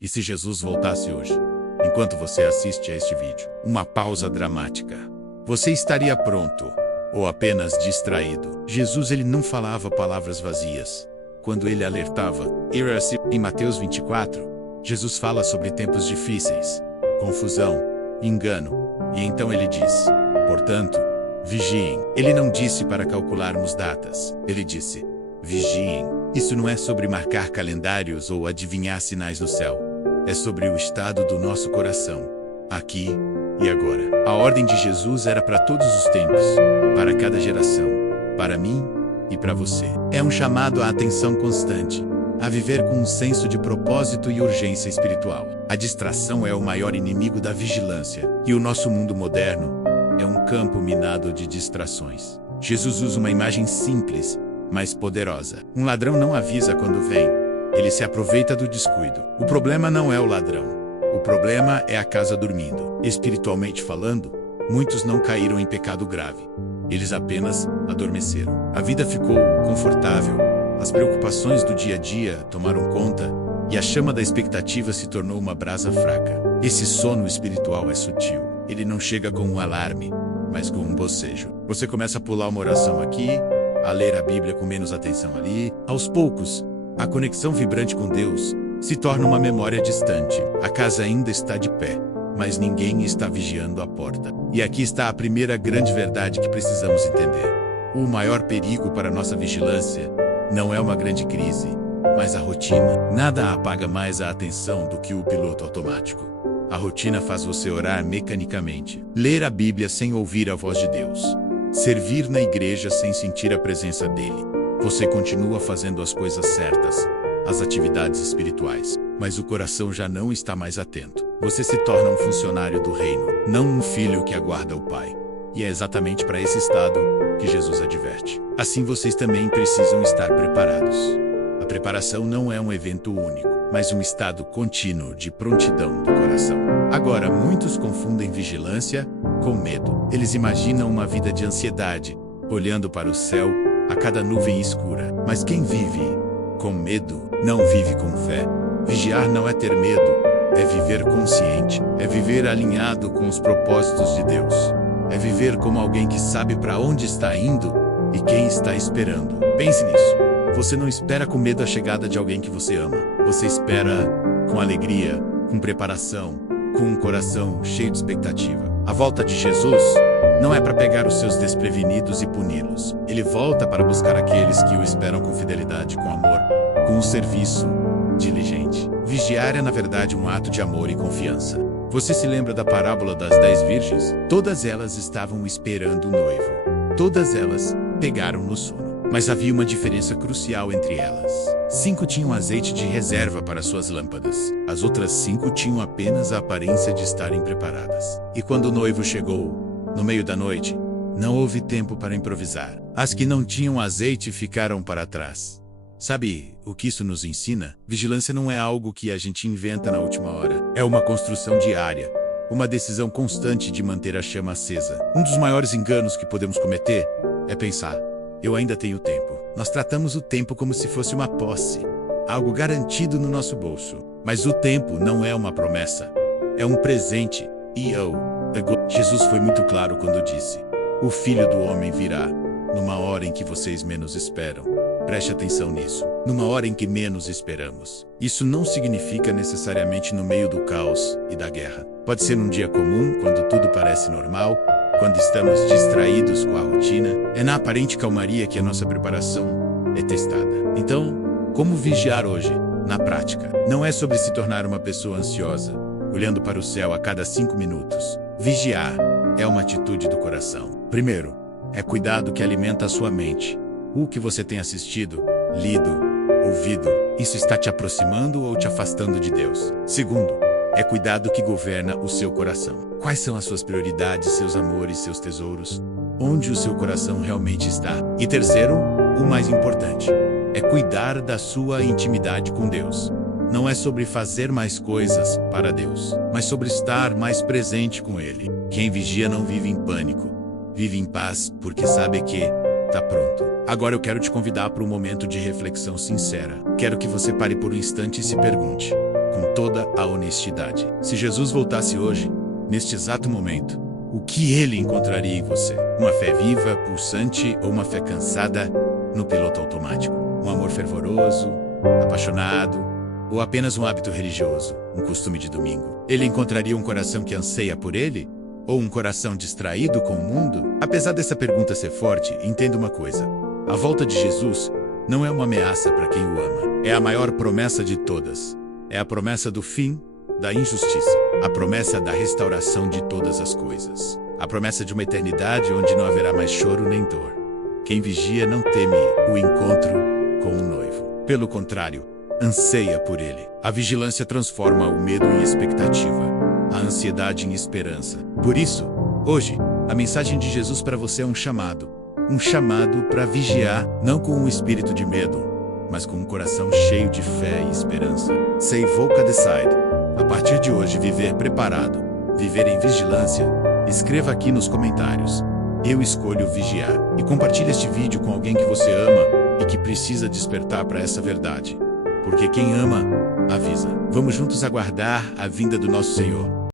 E se Jesus voltasse hoje? Enquanto você assiste a este vídeo, uma pausa dramática. Você estaria pronto ou apenas distraído? Jesus ele não falava palavras vazias. Quando ele alertava, em Mateus 24, Jesus fala sobre tempos difíceis, confusão, engano, e então ele diz: portanto, vigiem. Ele não disse para calcularmos datas, ele disse: vigiem. Isso não é sobre marcar calendários ou adivinhar sinais no céu. É sobre o estado do nosso coração, aqui e agora. A ordem de Jesus era para todos os tempos, para cada geração, para mim e para você. É um chamado à atenção constante, a viver com um senso de propósito e urgência espiritual. A distração é o maior inimigo da vigilância, e o nosso mundo moderno é um campo minado de distrações. Jesus usa uma imagem simples, mas poderosa. Um ladrão não avisa quando vem, ele se aproveita do descuido. O problema não é o ladrão, o problema é a casa dormindo. Espiritualmente falando, muitos não caíram em pecado grave, eles apenas adormeceram. A vida ficou confortável, as preocupações do dia a dia tomaram conta, e a chama da expectativa se tornou uma brasa fraca. Esse sono espiritual é sutil. Ele não chega com um alarme, mas com um bocejo. Você começa a pular uma oração aqui, a ler a Bíblia com menos atenção ali. Aos poucos, a conexão vibrante com Deus se torna uma memória distante. A casa ainda está de pé, mas ninguém está vigiando a porta. E aqui está a primeira grande verdade que precisamos entender. O maior perigo para nossa vigilância não é uma grande crise, mas a rotina. Nada apaga mais a atenção do que o piloto automático. A rotina faz você orar mecanicamente, ler a Bíblia sem ouvir a voz de Deus, servir na igreja sem sentir a presença dele. Você continua fazendo as coisas certas, as atividades espirituais, mas o coração já não está mais atento. Você se torna um funcionário do reino, não um filho que aguarda o pai. E é exatamente para esse estado que Jesus adverte. Assim vocês também precisam estar preparados. A preparação não é um evento único, mas um estado contínuo de prontidão do coração. Agora, muitos confundem vigilância com medo. Eles imaginam uma vida de ansiedade, olhando para o céu a cada nuvem escura. Mas quem vive com medo não vive com fé. Vigiar não é ter medo, é viver consciente, é viver alinhado com os propósitos de Deus. É viver como alguém que sabe para onde está indo e quem está esperando. Pense nisso. Você não espera com medo a chegada de alguém que você ama. Você espera com alegria, com preparação, com um coração cheio de expectativa. A volta de Jesus não é para pegar os seus desprevenidos e puni-los. Ele volta para buscar aqueles que o esperam com fidelidade, com amor, com um serviço diligente. Vigiar é, na verdade, um ato de amor e confiança. Você se lembra da parábola das 10 virgens? Todas elas estavam esperando o noivo. Todas elas pegaram no sono. Mas havia uma diferença crucial entre elas. 5 tinham azeite de reserva para suas lâmpadas. As outras 5 tinham apenas a aparência de estarem preparadas. E quando o noivo chegou, no meio da noite, não houve tempo para improvisar. As que não tinham azeite ficaram para trás. Sabe o que isso nos ensina? Vigilância não é algo que a gente inventa na última hora. É uma construção diária, uma decisão constante de manter a chama acesa. Um dos maiores enganos que podemos cometer é pensar: eu ainda tenho tempo. Nós tratamos o tempo como se fosse uma posse, algo garantido no nosso bolso. Mas o tempo não é uma promessa, é um presente. Jesus foi muito claro quando disse: o Filho do Homem virá numa hora em que vocês menos esperam. Preste atenção nisso. Numa hora em que menos esperamos. Isso não significa necessariamente no meio do caos e da guerra. Pode ser num dia comum, quando tudo parece normal, quando estamos distraídos com a rotina. É na aparente calmaria que a nossa preparação é testada. Então, como vigiar hoje, na prática? Não é sobre se tornar uma pessoa ansiosa, olhando para o céu a cada 5 minutos. Vigiar é uma atitude do coração. Primeiro, é cuidado que alimenta a sua mente. O que você tem assistido, lido, ouvido, isso está te aproximando ou te afastando de Deus? Segundo, é cuidado que governa o seu coração. Quais são as suas prioridades, seus amores, seus tesouros? Onde o seu coração realmente está? E terceiro, o mais importante, é cuidar da sua intimidade com Deus. Não é sobre fazer mais coisas para Deus, mas sobre estar mais presente com Ele. Quem vigia não vive em pânico, vive em paz, porque sabe que está pronto. Agora eu quero te convidar para um momento de reflexão sincera. Quero que você pare por um instante e se pergunte: com toda a honestidade. Se Jesus voltasse hoje, neste exato momento, o que ele encontraria em você? Uma fé viva, pulsante ou uma fé cansada no piloto automático? Um amor fervoroso, apaixonado ou apenas um hábito religioso, um costume de domingo? Ele encontraria um coração que anseia por ele? Ou um coração distraído com o mundo? Apesar dessa pergunta ser forte, entenda uma coisa. A volta de Jesus não é uma ameaça para quem o ama. É a maior promessa de todas. É a promessa do fim da injustiça. A promessa da restauração de todas as coisas. A promessa de uma eternidade onde não haverá mais choro nem dor. Quem vigia não teme o encontro com o noivo. Pelo contrário, anseia por ele. A vigilância transforma o medo em expectativa, a ansiedade em esperança. Por isso, hoje, a mensagem de Jesus para você é um chamado para vigiar, não com um espírito de medo, mas com um coração cheio de fé e esperança. Say Voca Decide. A partir de hoje, viver preparado, viver em vigilância. Escreva aqui nos comentários. Eu escolho vigiar. E compartilhe este vídeo com alguém que você ama e que precisa despertar para essa verdade. Porque quem ama, avisa. Vamos juntos aguardar a vinda do nosso Senhor.